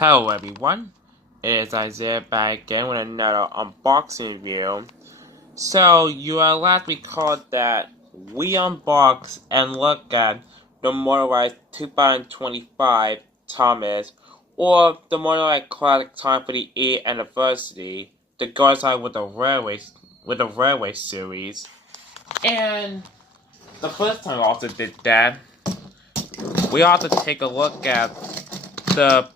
Hello everyone, it's Isaiah back again with another unboxing review. So you are last recalled that we unboxed and looked at the Motorized 2025 Thomas, or the Motorized Classic Time for the 8th anniversary, to go aside with the railway series. And the first time we also did that, we also take a look at the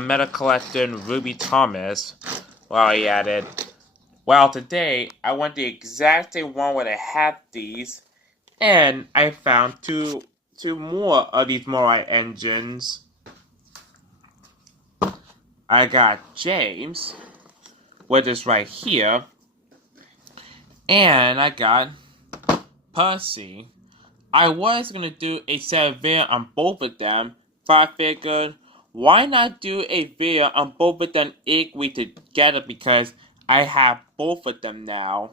meta collection Ruby Thomas. While he added, well, today I want the exact same one where I have these, and I found two more of these Morai engines. I got James, which is right here, and I got Percy. I was gonna do a set video on both of them, but I figured, why not do a video on both of them equally together, because I have both of them now.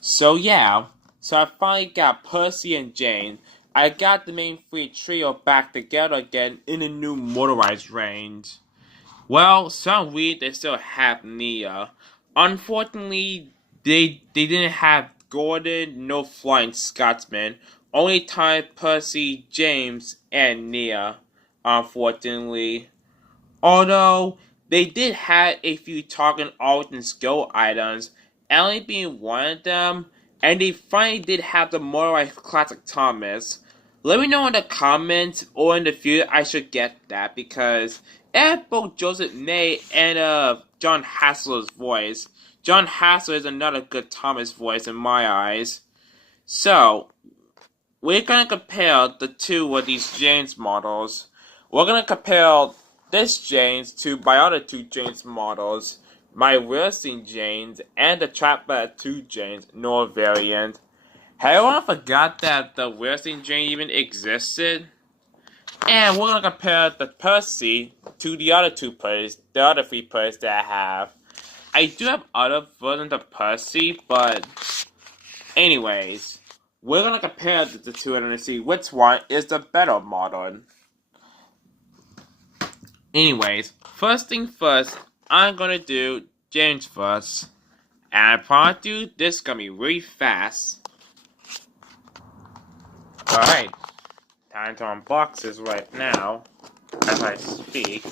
So yeah, so I finally got Percy and Jane. I got the main three trio back together again in a new motorized range. Well, some read they still have Nia. Unfortunately, they didn't have Gordon, no Flying Scotsman. Only time Percy, James, and Nia, unfortunately. Although, they did have a few talking art and skill items, Ellie being one of them, and they finally did have the Motorized Classic Thomas. Let me know in the comments or in the future I should get that, because it had both Joseph May and John Hassler's voice. John Hassler is another good Thomas voice in my eyes. So, we're gonna compare the two of these James models. We're gonna compare this James to my other two James models, my Racing James and the Trapper 2 James, Nor variant. Have everyone forgot that the Racing James even existed? And we're gonna compare the Percy to the other two Percys, the other three Percys that I have. I do have other versions of Percy, but anyways, we're gonna compare the two and see which one is the better model. Anyways, first thing first, I'm gonna do James first. And I promise you, this is gonna be really fast. Alright, time to unbox this right now, as I speak.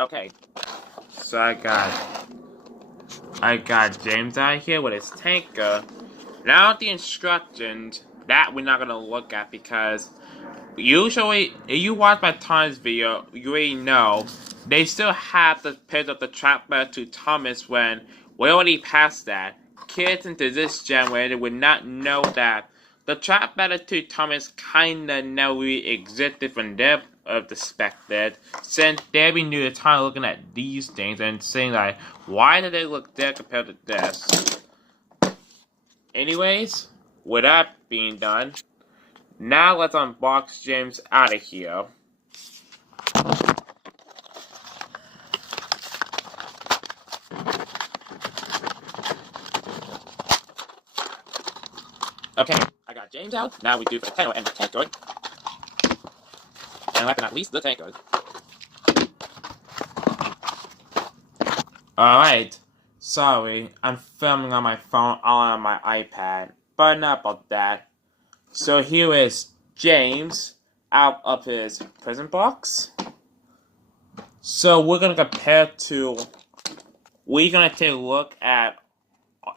Okay, so I got James out here with his tanker. Now the instructions, that we're not gonna look at, because usually, if you watch my Thomas video, you already know they still have the picture of the Trapper to Thomas when we already passed that. Kids into this generation would not know that the Trapper to Thomas kinda never really existed from their perspective, since they've been new to time looking at these things and saying like, why do they look there compared to this? Anyways, with that being done, now let's unbox James out of here. Okay, I got James out. Now we do for the panel and the tanker. And last but not least, the tanker. Alright, sorry, I'm filming on my phone, all on my iPad, but enough about that. So here is James out of his prison box. So we're gonna take a look at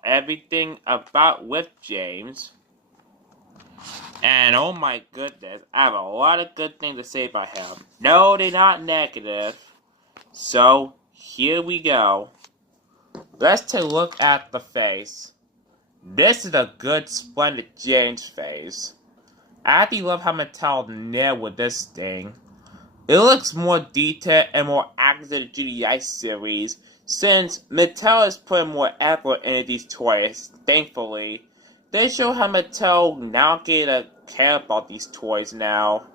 everything about with James. And oh my goodness, I have a lot of good things to say about him. No, they're not negative. So here we go. Let's take a look at the face. This is a good, splendid James face. I actually love how Mattel nailed with this thing. It looks more detailed and more accurate to the GDI series, since Mattel is putting more effort into these toys, thankfully. They show how Mattel now get to care about these toys now.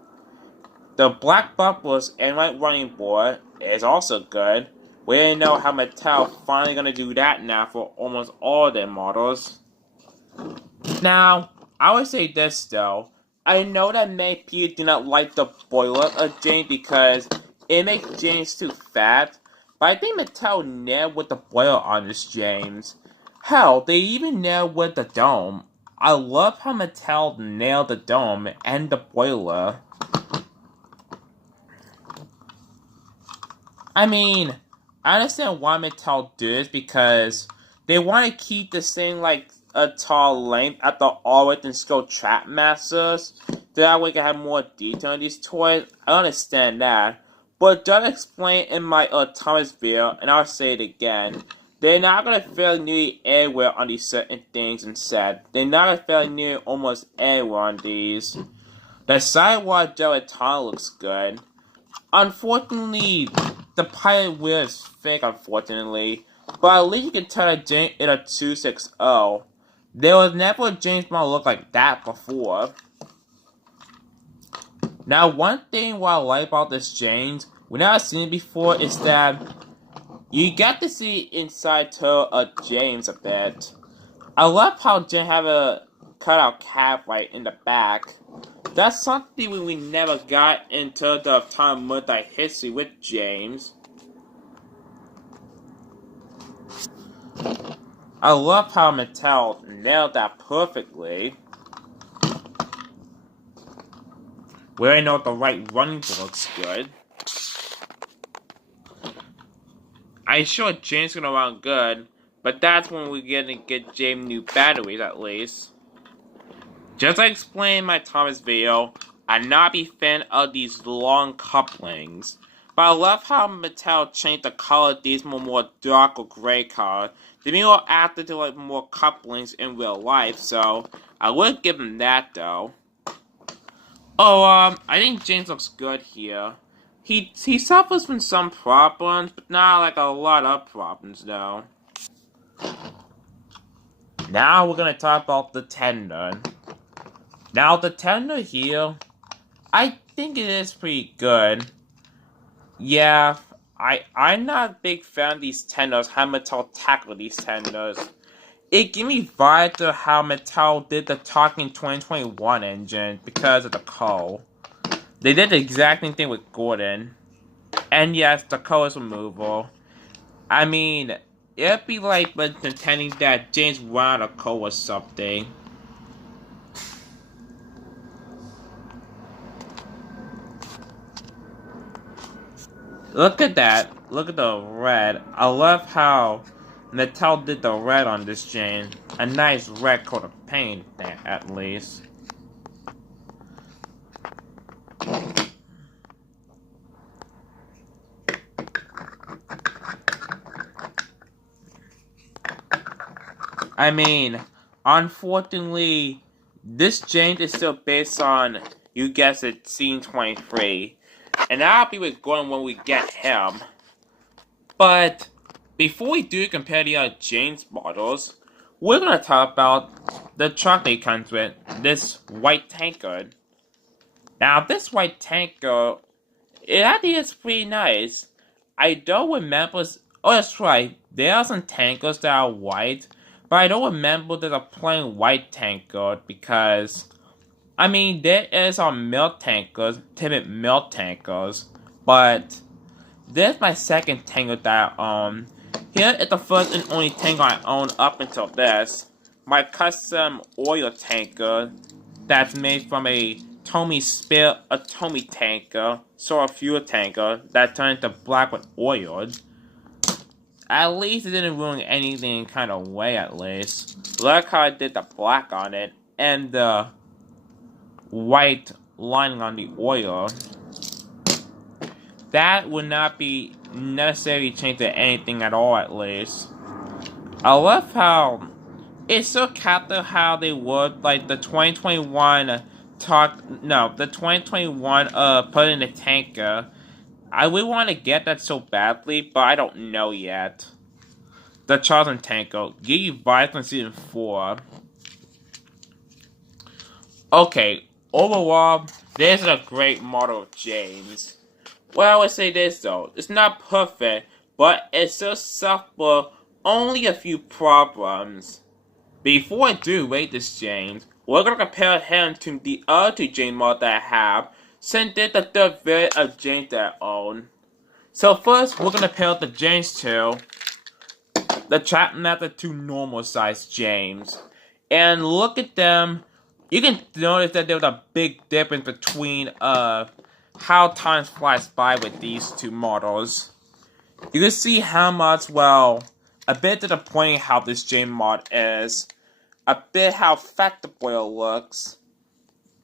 The Black Buffalo's and Light Running Board is also good. We didn't know how Mattel finally gonna do that now for almost all their models. Now, I would say this though. I know that many people do not like the boiler of James because it makes James too fat, but I think Mattel nailed with the boiler on this James. Hell, they even nailed with the dome. I love how Mattel nailed the dome and the boiler. I mean, I understand why Mattel do this because they want to keep the same like a tall length at the Always and Skull Trap Masters. That way we can have more detail on these toys. I understand that. But don't explain in my Thomas video, and I'll say it again. They're not gonna fail nearly anywhere on these certain things instead. They're not gonna fail nearly almost anywhere on these. The sidewalk gelatin looks good. Unfortunately, the pilot wheel is fake, unfortunately. But at least you can tell that James is a 260. There was never a James Bond look like that before. Now, one thing what I like about this James, we never seen it before, is that you get to see inside to a James a bit. I love how James have a cutout cap right in the back. That's something we never got into the time of Motorized history with James. I love how Mattel nailed that perfectly. We already know the right running looks good. I'm sure James gonna run good, but that's when we're gonna get James new batteries at least. Just like I explained in my Thomas video, I'm not a fan of these long couplings. But I love how Mattel changed the color of these more dark or gray color. They be more active to like more couplings in real life, so I would give them that though. Oh, I think James looks good here. He suffers from some problems, but not like a lot of problems though. Now we're gonna talk about the tender. Now the tender here, I think it is pretty good. Yeah, I'm not a big fan of these tenders, how Mattel tackle these tenders. It gave me vibe to how Mattel did the Talking 2021 engine because of the code. They did the exact same thing with Gordon. And yes, the code is removal. I mean, it'd be like pretending that James ran out of code or something. Look at that. Look at the red. I love how Mattel did the red on this chain. A nice red coat of paint, at least. I mean, unfortunately, this change is still based on, you guessed it, Scene 23. And I'll be with Gordon when we get him. But before we do compare the other James models, we're gonna talk about the truck they comes with, this white tanker. Now, this white tanker, it actually is pretty nice. I don't remember. Oh, that's right. There are some tankers that are white, but I don't remember there's a plain white tanker because, I mean, there is some milk tankers, timid milk tankers, but this is my second tanker that I own. Here is the first and only tanker I own up until this. My custom oil tanker that's made from a Tommy tanker, so a fuel tanker that turned into black with oil. At least it didn't ruin anything kind of way, at least. Look how I did the black on it and the white lining on the oil. That would not be necessarily changed to anything at all, at least. I love how it's so captive how they would, like, the 2021 the 2021 put in the tanker. I really want to get that so badly, but I don't know yet. The Charlton tanker. Give you vibes from season 4. Okay, overall, this is a great model of James. Well, I would say this though, it's not perfect, but it still suffers only a few problems. before I do rate this James, we're gonna compare him to the other two James mods that I have, since they're the third variant of James that I own. So first, we're gonna compare the James to the Trap Method to normal size James. And look at them. You can notice that there's a big difference between how time flies by with these two models. You can see how much, well, a bit to the point how this James mod is. A bit how fat the boil looks.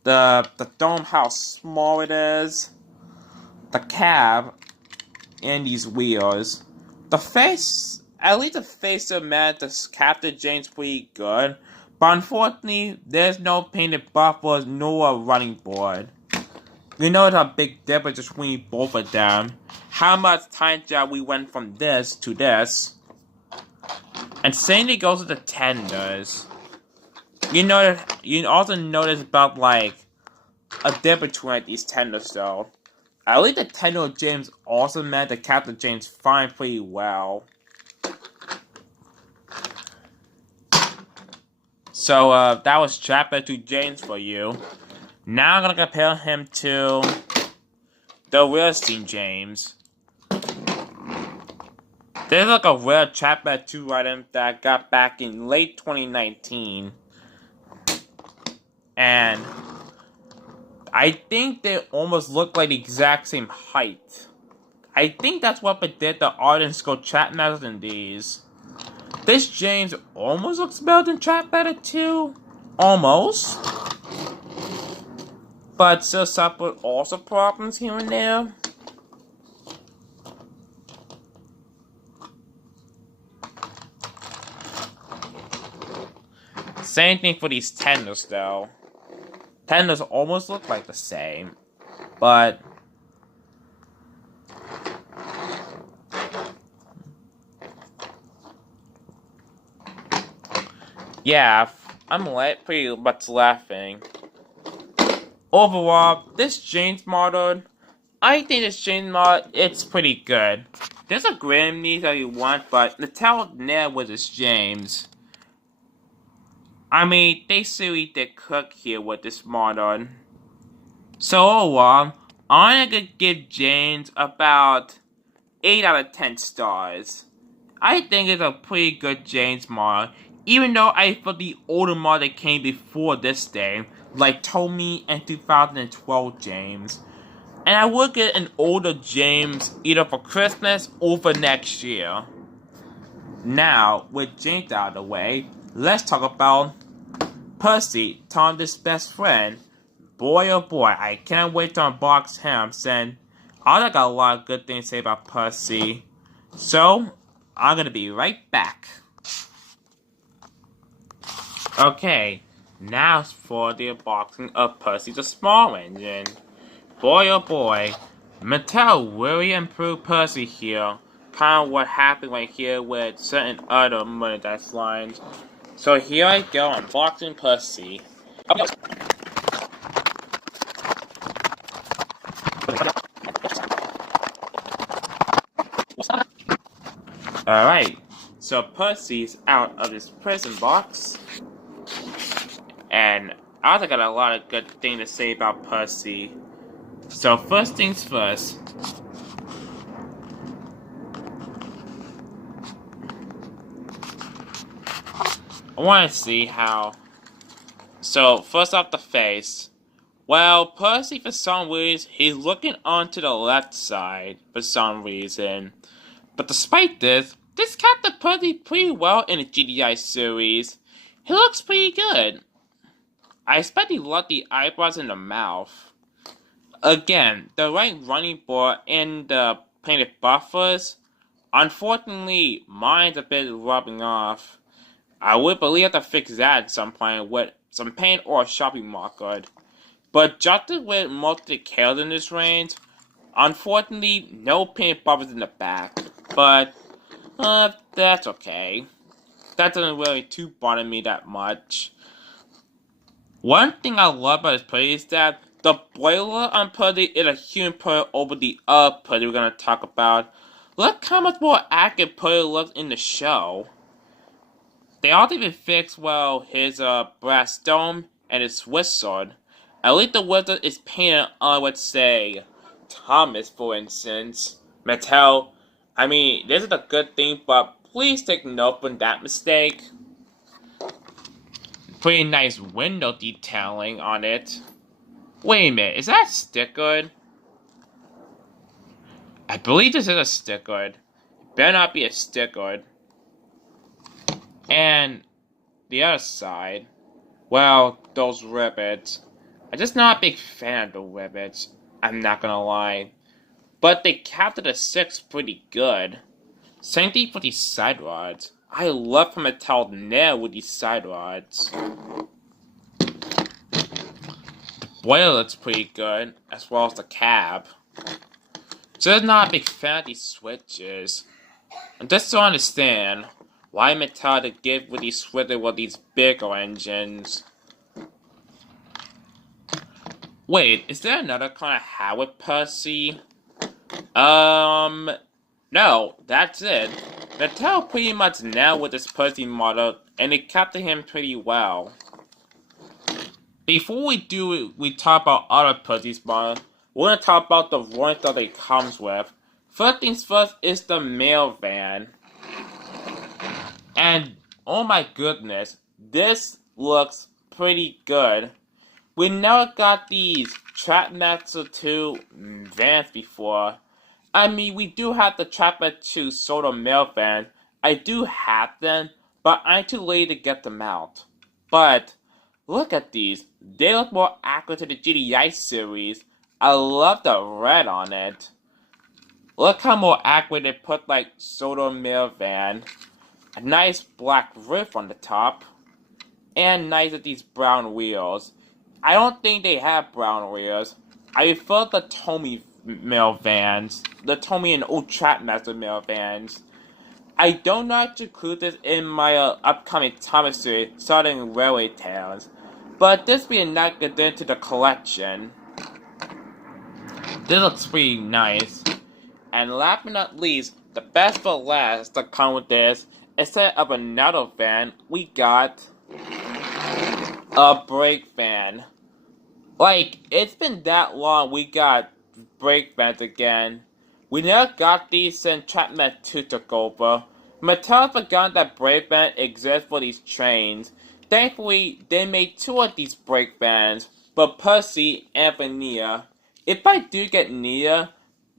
The dome, how small it is. The cab. And these wheels. The face, at least the face of man to capture James pretty good. But unfortunately, there's no painted buffers nor a running board. You notice a big difference between both of them. How much time job we went from this to this. And same thing goes with the tenders. You also notice about like a difference between like, these tenders though. At least the tender of James also meant to capture James fine pretty well. So that was Chapter 2 James for you. Now I'm gonna compare him to the real Steam James. There's like a rare Chapter 2 item that I got back in late 2019. And I think they almost look like the exact same height. I think that's what they did the art and skull Trap Method in these. This James almost looks better than Trap Method 2. Almost. But still suffered also problems here and there. Same thing for these tenders though. Tenders almost look like the same, but yeah, I'm pretty much laughing. Overall, this James model, I think this James mod, it's pretty good. There's a Grammy that you want, but the talent there was this James. I mean, they seriously did cook here with this model. So overall, I'm gonna give James about 8 out of 10 stars. I think it's a pretty good James mod, even though I thought the older mod that came before this day, like Tommy and 2012 James. And I would get an older James either for Christmas or for next year. Now, with James out of the way, let's talk about Percy, Tom's best friend. Boy oh boy, I can't wait to unbox him, since I got a lot of good things to say about Percy. So, I'm gonna be right back. Okay, now for the unboxing of Percy the Small Engine. Boy oh boy, Mattel really improved Percy here. Kind of what happened right here with certain other merchandise lines. So here I go, unboxing Percy. Alright, so Percy's out of his prison box. And I also got a lot of good things to say about Percy. So first things first. I want to see how. So first off the face. Well, Percy for some reason he's looking onto the left side for some reason. But despite this captured Percy pretty well in the GDI series. He looks pretty good. I expect he loved the eyebrows and the mouth. Again, the right running board and the painted buffers. Unfortunately, mine's a bit rubbing off. I would believe I have to fix that at some point with some paint or a Sharpie marker. But just with most of the kills in this range, unfortunately, no painted buffers in the back. But, that's okay. That doesn't really too bother me that much. One thing I love about this Percy is that the boiler on Percy is a human Percy over the other Percy we're gonna talk about. Look how much more accurate Percy looks in the show. They also even fixed, well, his brass dome and his wizard. At least the wizard is painted on, let's say, Thomas, for instance. Mattel, I mean, this is a good thing, but please take note from that mistake. Pretty nice window detailing on it. Wait a minute, is that a sticker? I believe this is a sticker. It better not be a sticker. And the other side, well, those ribbons. I'm just not a big fan of the ribbons, I'm not gonna lie. But they captured the 6 pretty good. Same thing for these side rods. I love how Mattel nailed with these side rods. The boiler looks pretty good, as well as the cab. Just not a big fan of these switches. I just don't understand why Mattel to give with these switches with these bigger engines. Wait, is there another kind of hat with Percy? No, that's it. Mattel pretty much nailed with this Percy model, and it captured him pretty well. Before we talk about other Percy's models, we're gonna talk about the warrants that it comes with. First things first is the mail van. And, oh my goodness, this looks pretty good. We never got these Trapmaster 2 vans before. I mean, we do have the Trapmaster 2 sort of mail van. I do have them, but I'm too late to get them out. But, look at these. They look more accurate to the GDI series. I love the red on it. Look how more accurate they put like Soda Mail Van. A nice black roof on the top. And nice with these brown wheels. I don't think they have brown wheels. I prefer the Tommy mail vans. The Tommy and old Trapmaster mail vans. I don't know how to include this in my upcoming Thomas series starting Railway Tales. But this will be a nice addition to the collection. This looks pretty nice. And last but not least, the best for last to come with this, instead of another van, we got a brake van. Like, it's been that long we got brake vans again. We never got these since Trapmaster 2 took over. Mattel forgot that brake van exists for these trains. Thankfully, they made 2 of these brake vans, for Percy and for Nia. If I do get Nia,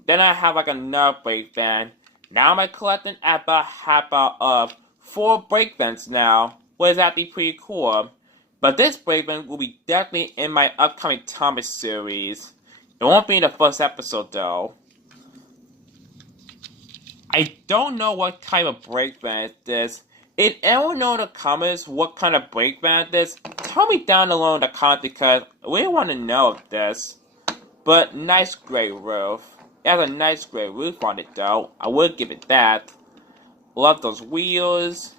then I have like another brake van. Now I'm collecting about 4 brake vans now, which is actually pretty cool. But this brake van will be definitely in my upcoming Thomas series. It won't be in the first episode though. I don't know what type of brake van it is. If anyone know in the comments what kind of brake van it is, tell me down below in the comments because we want to know this. But nice gray roof. It has a nice gray roof on it though. I would give it that. Love those wheels.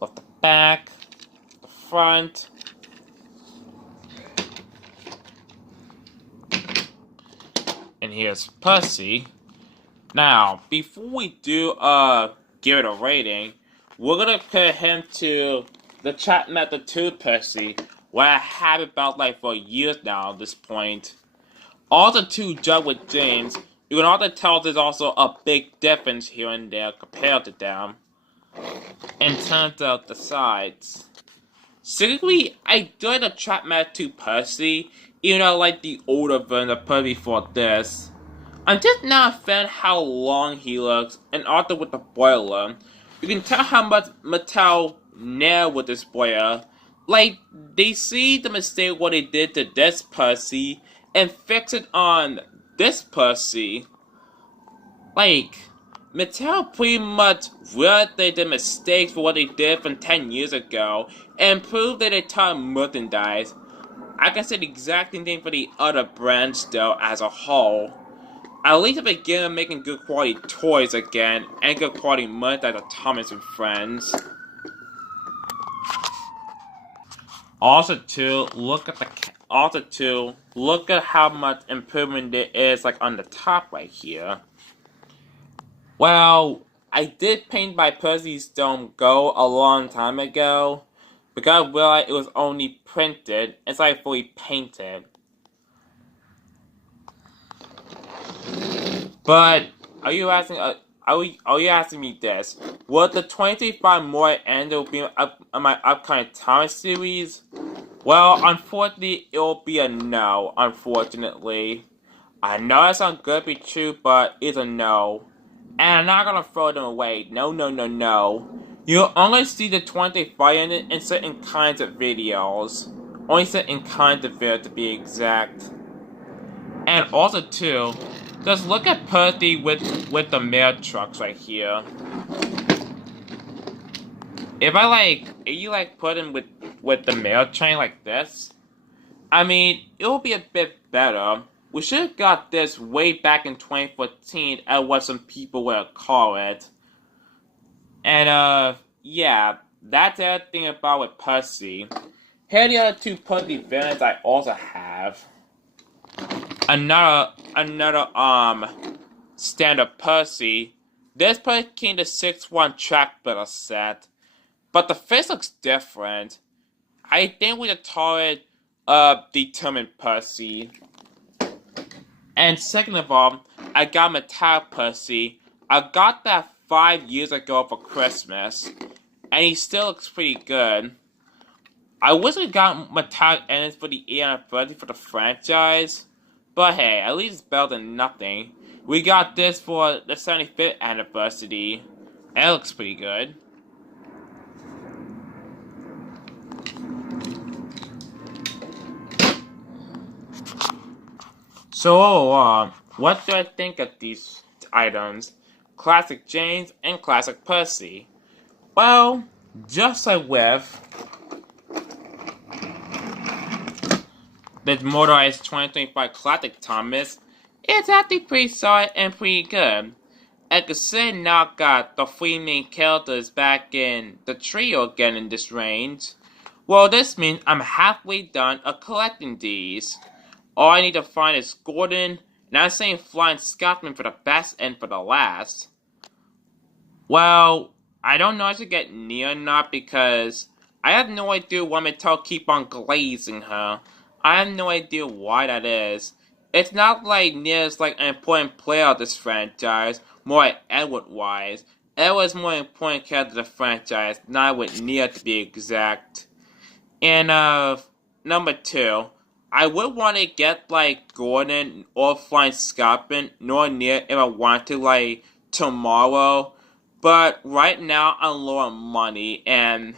Love the back. The front. And here's Percy. Now, before we do give it a rating, we're gonna compare him to the Trapmaster 2 Percy, where I have it about like for years now at this point. Also, to judge with James, you can also tell there's also a big difference here and there compared to them in terms of the sides. Secondly, I do like the Trapmaster 2 Percy, even though I like the older version of Percy before this. I'm just not a fan how long he looks, and also with the boiler. You can tell how much Mattel nailed with this boiler. Like, they see the mistake what they did to this Percy, and fix it on this Percy. Like, Mattel pretty much realized they did mistakes for what they did from 10 years ago, and proved that they taught merchandise. I can say the exact same thing for the other brands though as a whole. At least if they begin them making good quality toys again, and good quality merchandise of Thomas and Friends. Also too, look at how much improvement there is like on the top right here. Well, I did paint my Percy's Dome Go a long time ago, because I realized it was only printed instead of fully painted. But are you asking? Are you asking me this? Will the 25 more end will be up on my upcoming Thomas series? Well, unfortunately, it will be a no. Unfortunately, I know that sounds good to be true, but it's a no. And I'm not gonna throw them away. No, no, no, no. You'll only see the 25 in certain kinds of videos. Only certain kinds of videos to be exact. And also too, just look at Percy with the mail trucks right here. If you put him with the mail train like this, I mean, it will be a bit better. We should have got this way back in 2014 at what some people would call it. And yeah, that's the other thing about with Percy. Here are the other two Percy villains I also have. Another standard Percy. This Percy came to 6-1 track builder set, but the face looks different. I think we should call it determined Percy. And second of all, I got Metallic Percy. I got that 5 years ago for Christmas, and he still looks pretty good. I wish we got Metallic Ends for the 8th anniversary for the franchise, but hey, at least it's better than nothing. We got this for the 75th anniversary, and it looks pretty good. So, what do I think of these items? Classic James and Classic Percy. Well, just like with the Motorized 2025 Classic Thomas, it's actually pretty solid and pretty good. And considering now I've got the 3 main characters back in the trio again in this range, well, this means I'm halfway done of collecting these. All I need to find is Gordon, and I'm saying Flying Scotsman for the best and for the last. Well, I don't know if I should get Nia or not because I have no idea why Mattel keep on glazing her. I have no idea why that is. It's not like Nia is like an important player of this franchise, more like Edward-wise. Edward is more important character of the franchise, not with Nia to be exact. And number 2. I would want to get, like, Gordon or Flying Scotsman, nor Nia if I want to, like, tomorrow. But right now, I'm low on money, and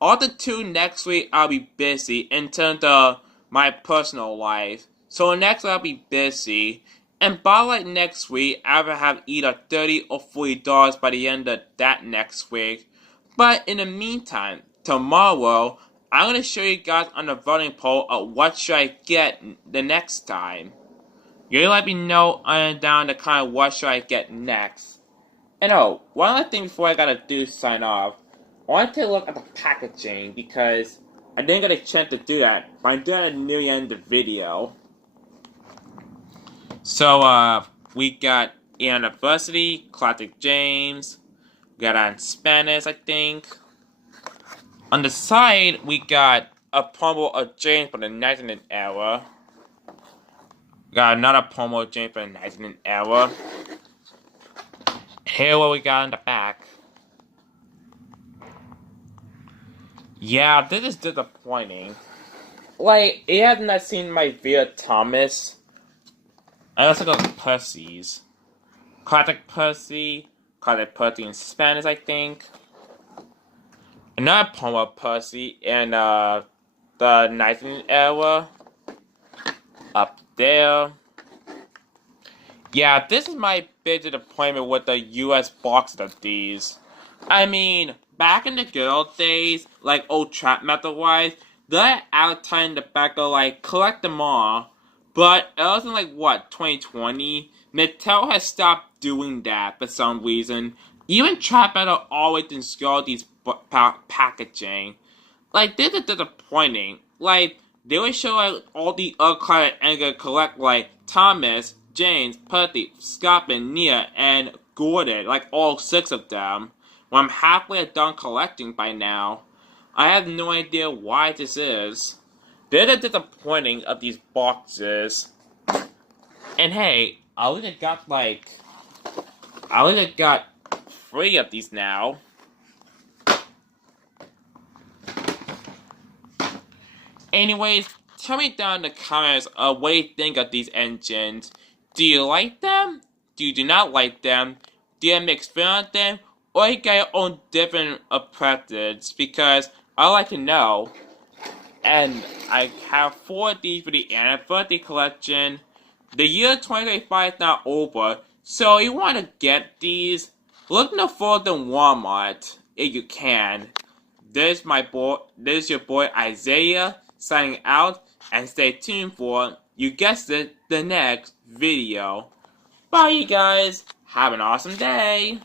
all the 2 next week, I'll be busy in terms of my personal life. So next week, I'll be busy. And by, like, next week, I will have either $30 or $40 by the end of that next week. But in the meantime, tomorrow, I'm going to show you guys on the voting poll of what should I get the next time. You let me know down the kind of what should I get next. And oh, one other thing before I gotta do sign off. I want to take a look at the packaging because I didn't get a chance to do that, but I'm doing it near the end of the video. So, we got Anniversary, Classic James, we got on Spanish, I think. On the side, we got a promo of James for the 19th era. Got another promo of James for the 19th era. Here what we got in the back. Yeah, this is disappointing. Like, it has not seen my video Thomas. I also got Percy's. Classic Percy in Spanish, I think. Another promo of Percy in the 19th era. Up there. Yeah, this is my big disappointment with the US box of these. I mean, back in the good old days, like old trap method wise, they advertised in the back of like, collect them all. But it was in like, what, 2020? Mattel has stopped doing that for some reason. Even trap method always install these packaging. Like, this is disappointing. Like, they would show like all the other cards and collect like Thomas, James, Percy, Scotsman, Nia, and gorded, like all 6 of them, when I'm halfway done collecting by now. I have no idea why this is. They're the disappointing of these boxes. And hey, I only got 3 of these now. Anyways, tell me down in the comments what you think of these engines. Do you like them? Do you not like them? Do you have mixed feelings on them? Or you got your own different preferences? Because I like to know. And I have 4 of these for the anniversary collection. The year 2025 is not over, so you want to get these, look no further than Walmart if you can. This is your boy Isaiah signing out, and stay tuned for, you guessed it, the next video. Bye you guys, have an awesome day.